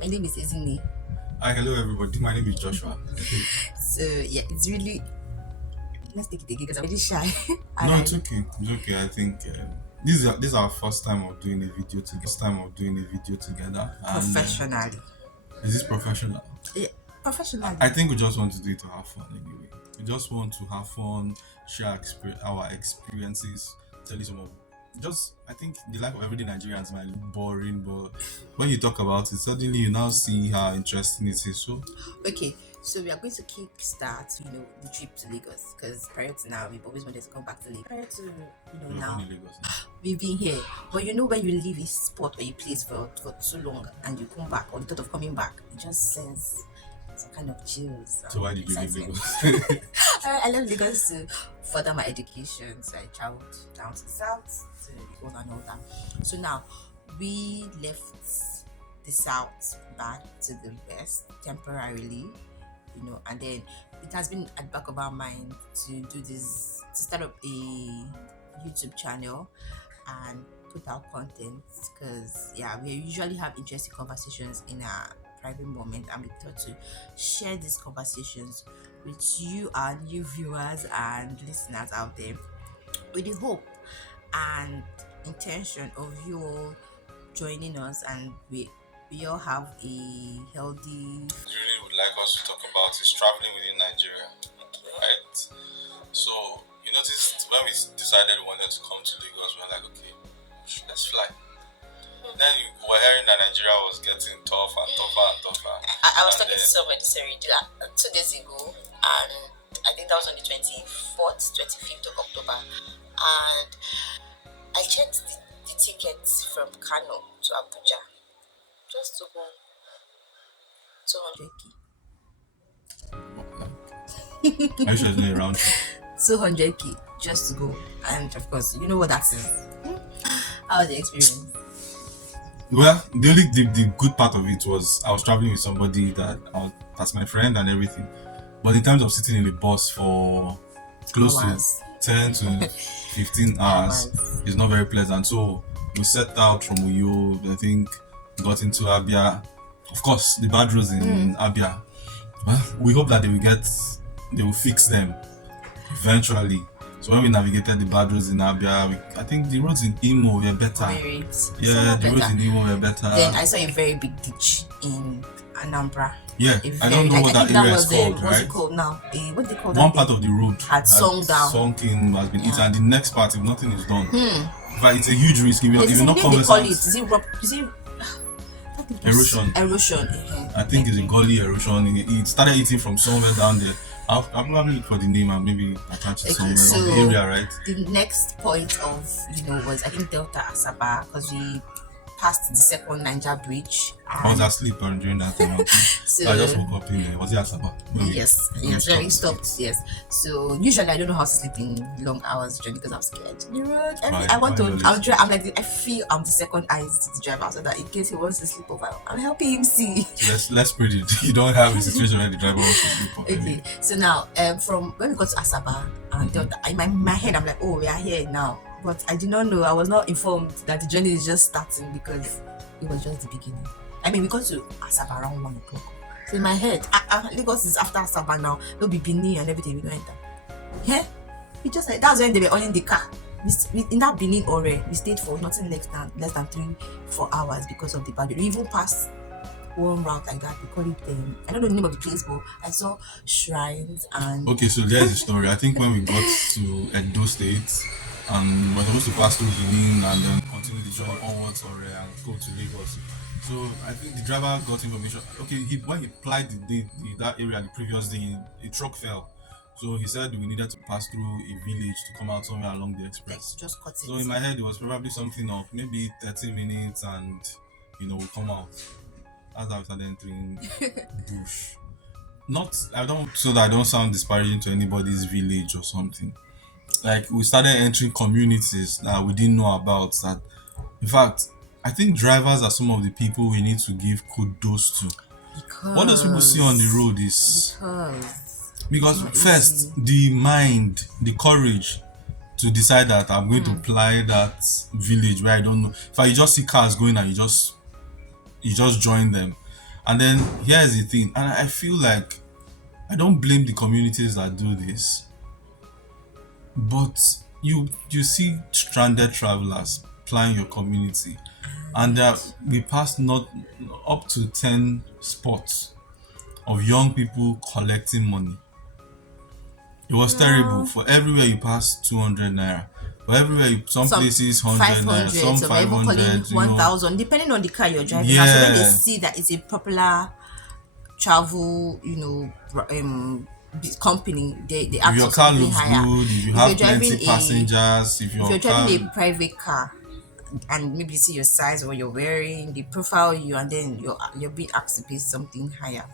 My name is Ezinne. Hi, hello everybody. My name is Joshua. So yeah, it's really let's take it again because I'm really shy. No, it's Alright. okay. It's okay. I think this is our first time of doing a video together. And Professionally. is this professional? Yeah, professionally. I think we just want to do it to have fun anyway. We just want to have fun, share our experiences, tell you some of. Just, I think the life of everyday Nigerians might look boring, but when you talk about it, suddenly you now see how interesting it is. So, Okay, so we are going to kick start, the trip to Lagos because prior to now we've always wanted to come back to Lagos. Prior to we're born now in Lagos now. we've been here, but when you leave a spot or a place for too long and you come back or the thought of coming back, it just sends some kind of chills. So why did you leave Excitement. Lagos? I left Lagos to further my education, so I traveled down to the south to go and all that. So now we left the south back to the west temporarily, and then it has been at the back of our mind to do this, to start up a YouTube channel and put out content because yeah, we usually have interesting conversations in our private moment, and we thought to share these conversations with you, our new viewers and listeners out there, with the hope and intention of you all joining us, and we all have a healthy Really would like us to talk about is traveling within Nigeria, right? So you noticed when we decided we wanted to come to Lagos, we were like, okay, let's fly. Then you were hearing that Nigeria was getting tougher and tougher and tougher. I was And talking to then somebody, sorry, 2 days ago, and I think that was on the 24th, 25th of October, and I checked the tickets from Kano to Abuja just to go 200k. are you sure it's not a round trip? 200k just to go, and of course, you know what that is. How was the experience? Well, the good part of it was I was traveling with somebody that's my friend and everything. But in terms of sitting in the bus for close Hours. to 10 to 15 hours, Hours. it's not very pleasant. So we set out from Uyo, I think got into Abia. Of course, the bad roads in Abia. Well, we hope that they will fix them eventually. So when we navigated the bad roads in Abia, I think the roads in Imo were better. Very Yeah, somewhat the roads better. in Imo were better. Then I saw a very big ditch in Anambra. Yeah, A I don't know what that think that area was is called, what's it right? called now? What they call One that part thing? of the road Had sunk down. sunk in, has been eaten, Yeah. and the next part, if nothing is done, but it's a huge risk. If There's you're a not name they call it. conversant, Is it that thing was- Erosion. Erosion. I think it's a gully erosion. It started eating from somewhere down there. I'll probably look for the name and maybe attach it somewhere so of the area, right? the next point of was I think Delta Asaba, because we passed the second Niger bridge. I was asleep during that time. So I just woke up in was it Asaba? yes, when we stopped, yes. So usually I don't know how to sleep in long hours journey because I'm scared. The road, I want to. I'm like I feel I'm the second eyes to the driver, so that in case he wants to sleep over, I'm helping him see. Let's put it. You don't have a situation where the driver wants to sleep. Okay, so now from when we got to Asaba and Delta, in my head I'm like, oh, we are here now, but I did not know. I was not informed that the journey is just starting because it was just the beginning. I mean, we got to Asaba around 1 o'clock. So in my head, Lagos is after Asaba now. No be Benin and everything. We don't enter. Yeah, we just like that's when they were on in the car. We in that Benin already. We stayed for nothing less than 3-4 hours because of the bad. We even passed one route like that. We call it I don't know the name of the place, but I saw shrines and Okay, so there's the story. I think when we got to Edo State, we're supposed to pass through Benin and then continue the journey onwards or and go to Lagos. So I think the driver got information. Okay, when he applied that area the previous day, a truck fell. So he said we needed to pass through a village to come out somewhere along the express. just cut it. So in my head, it was probably something of maybe 30 minutes and, we'll come out. As I started entering bush. Not, I don't, so that I don't sound disparaging to anybody's village or something. Like, we started entering communities that we didn't know about. That, in fact, I think drivers are some of the people we need to give kudos to. What those people see on the road is because first the mind, the courage to decide that I'm going to apply that village where I don't know. If I just see cars going and you just join them, And then here's the thing, and I feel like I don't blame the communities that do this, but you see stranded travelers plying your community, and there we passed not up to 10 spots of young people collecting money. It was terrible. No. For everywhere you pass 200 naira. For everywhere some Some places 100 naira, 500, some some even calling 500, 1,000, depending on the car you're driving. And so when they Yeah. see that it's a popular travel, company, they If ask your for car something looks higher. good, if you If you're have driving plenty a passengers, if if your you're car, driving a private car and maybe you see your size or what you're wearing, they profile you and then you're being asked to pay something higher.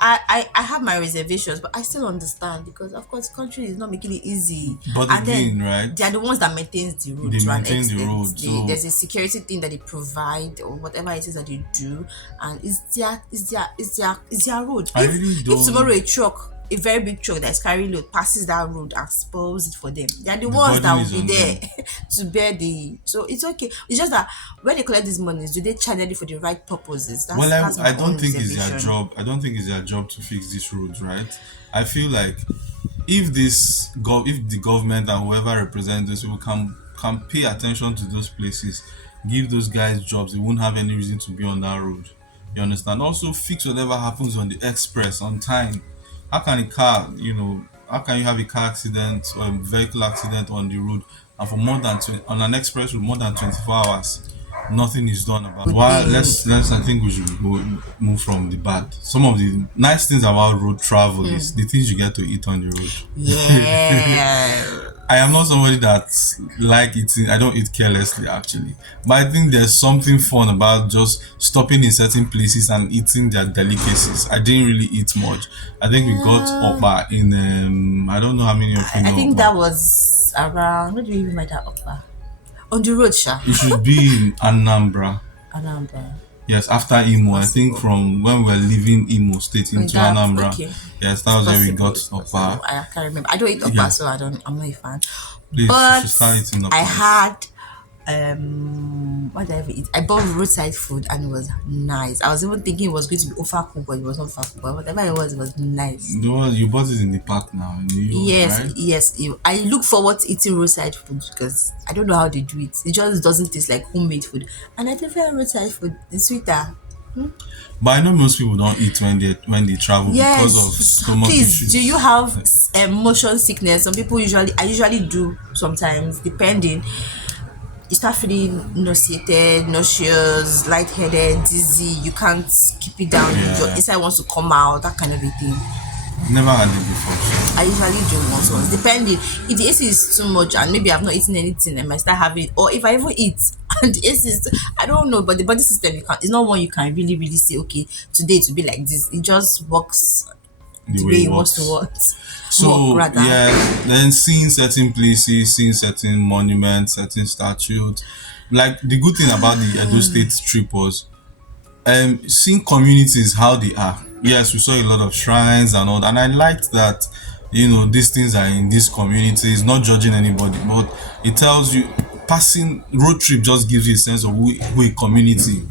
I have my reservations, but I still understand because of course country is not making it easy. but And then again, right? they are the ones that maintains the road They to an maintain the extent. road. So There's a security thing that they provide or whatever it is that they do, and it's their road. I If really if tomorrow don't. a very big truck that is carrying load passes that road and spoils it for them, they are the The ones that burden will is be on there them. to bear the. So it's okay. It's just that when they collect these monies, do they channel it for the right purposes? Well, That's I my own don't think it's their reservation. job. I don't think it's their job to fix these roads, right? I feel like if the government and whoever represents those people can pay attention to those places, give those guys jobs, they won't have any reason to be on that road. You understand? Also fix whatever happens on the express on time. How can a car, how can you have a car accident or a vehicle accident on the road and for more than on an express road more than 24 hours? Nothing is done about it. Well, Within let's I think we should move from the bad. Some of the nice things about road travel is the things you get to eat on the road. yeah. I am not somebody that like eating. I don't eat carelessly actually, but I think there's something fun about just stopping in certain places and eating their delicacies. I didn't really eat much. I think we got okpa in I don't know how many of you I know think okpa. that was around. What do you even buy that upper? On the road, Sha. It should be in Anambra. Anambra. Yes, after Imo, I think Possible. from when we were leaving Imo State With into that, Anambra. okay. Yes, It's that was where we possible. got It's Okpa. possible. I can't remember. I don't eat Yeah, upper, so I'm not a fan. please, you should But start eating I Okpas. had what did I ever eat? I bought roadside food and it was nice. I was even thinking it was going to be overcooked, but it was not overcooked. But whatever it was nice. You bought it in the park now in New York, Yes, right? yes. I look forward to eating roadside food because I don't know how they do it. It just doesn't taste like homemade food, and I prefer roadside food. It's sweeter. But I know most people don't eat when they travel because of Yes, stomach please. Do you issues. have motion sickness? Some people I usually do sometimes, depending. You start feeling nauseated, nauseous, lightheaded, dizzy. You can't keep it down. Your Yeah, inside wants to come out. That kind of a thing. never had it before. I usually do once, depending. If the AC is too much and maybe I've not eaten anything, I might start having it. Or if I even eat and the AC is, I don't know, but the body system it's not one you can really, really say, okay, today to be like this. It just works The the way way it it wants to works. work So rather. yeah, then seeing certain places, seeing certain monuments, certain statues. Like the good thing about the Edo State trip was seeing communities how they are. Yes, we saw a lot of shrines and all that, and I liked that. These things are in these communities, not judging anybody, but it tells you passing road trip just gives you a sense of who a community,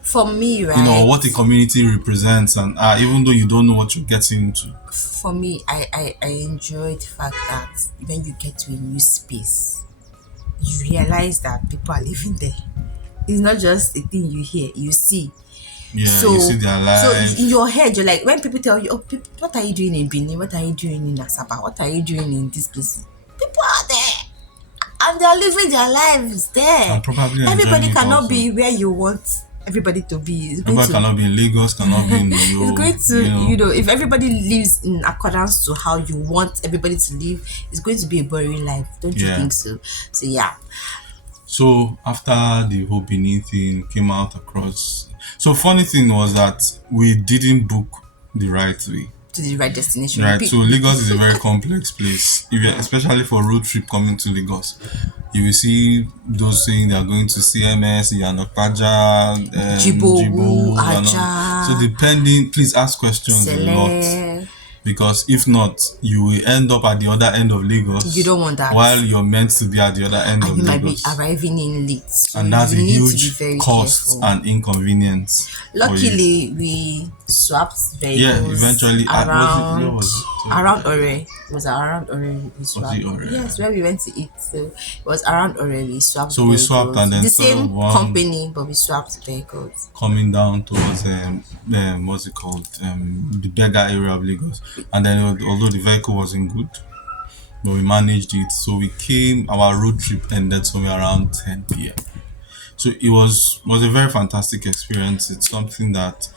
For me, or right? what a community represents, and even though you don't know what you're getting into. For me, I enjoy the fact that when you get to a new space, you realize that people are living there. It's not just a thing you hear, you see. Yeah, you see So, their so in life. your head, you're like, when people tell you, oh, what are you doing in Benin? What are you doing in Asaba? What are you doing in this place? People are there and they're living their lives there. And probably enjoying Everybody it cannot also. be where you want everybody to be. It's going People to, cannot be in Lagos, cannot be in New it's York, going to, if everybody lives in accordance to how you want everybody to live, it's going to be a boring life. Don't you Yeah. think so? So, yeah. So after the whole Benin thing came out across, so funny thing was that we didn't book the right way. To the right destination. Right, so Lagos is a very complex place. If you're, especially for road trip coming to Lagos, you will see those saying they are going to CMS, Yanokpaja, Jibowu, Jibo, and all. So Aja, depending, please ask questions a lot. Sele. because if not, you will end up at the other end of Lagos. You don't want that. While you're meant to be at the other end And of you might be Lagos. arriving in late, so And that's a you need to be huge very cost careful. and inconvenience. for you. Luckily, we swapped Yeah, vehicles eventually. Where was it? around Ore. It was around Ore. We swapped. it Ore? Yes, where we went to eat. So it was around Ore. We swapped. So we swapped, and then the same one company, but we swapped vehicles. coming down towards what's it called, the Beggar area of Lagos, and then although the vehicle wasn't good, but we managed it. So we came. Our road trip ended somewhere around 10 p.m. So it was a very fantastic experience. It's something that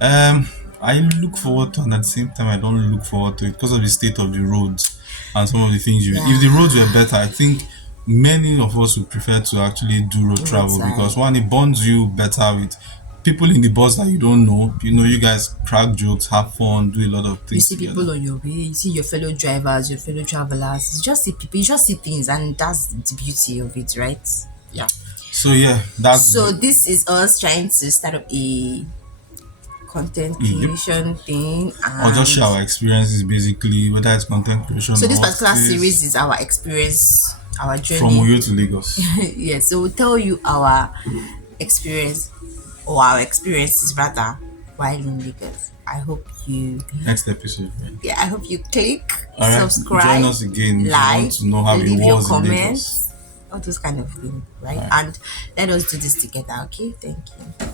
I look forward to, and at the same time I don't look forward to it because of the state of the roads and some of the things you. If the roads were better, I think many of us would prefer to actually do road travel because one, it bonds you better with people in the bus that you don't know. You guys crack jokes, have fun, do a lot of things. You see people on your way, you see your fellow drivers, your fellow travelers. You just see people, you just see things, and that's the beauty of it, right? Yeah. So yeah, this is us trying to start up a content creation thing, or just share our experiences, basically, whether it's content creation. So this particular series is our experience, our journey from Oyo to Lagos. Yes, so we'll tell you our experience, or our experiences rather, while in Lagos. I hope you next episode. Yeah, I hope you click, right, subscribe, join us again, like, if you want to know how leave it your was in comments, Lagos. all those kind of things, right? And let us do this together, okay? Thank you.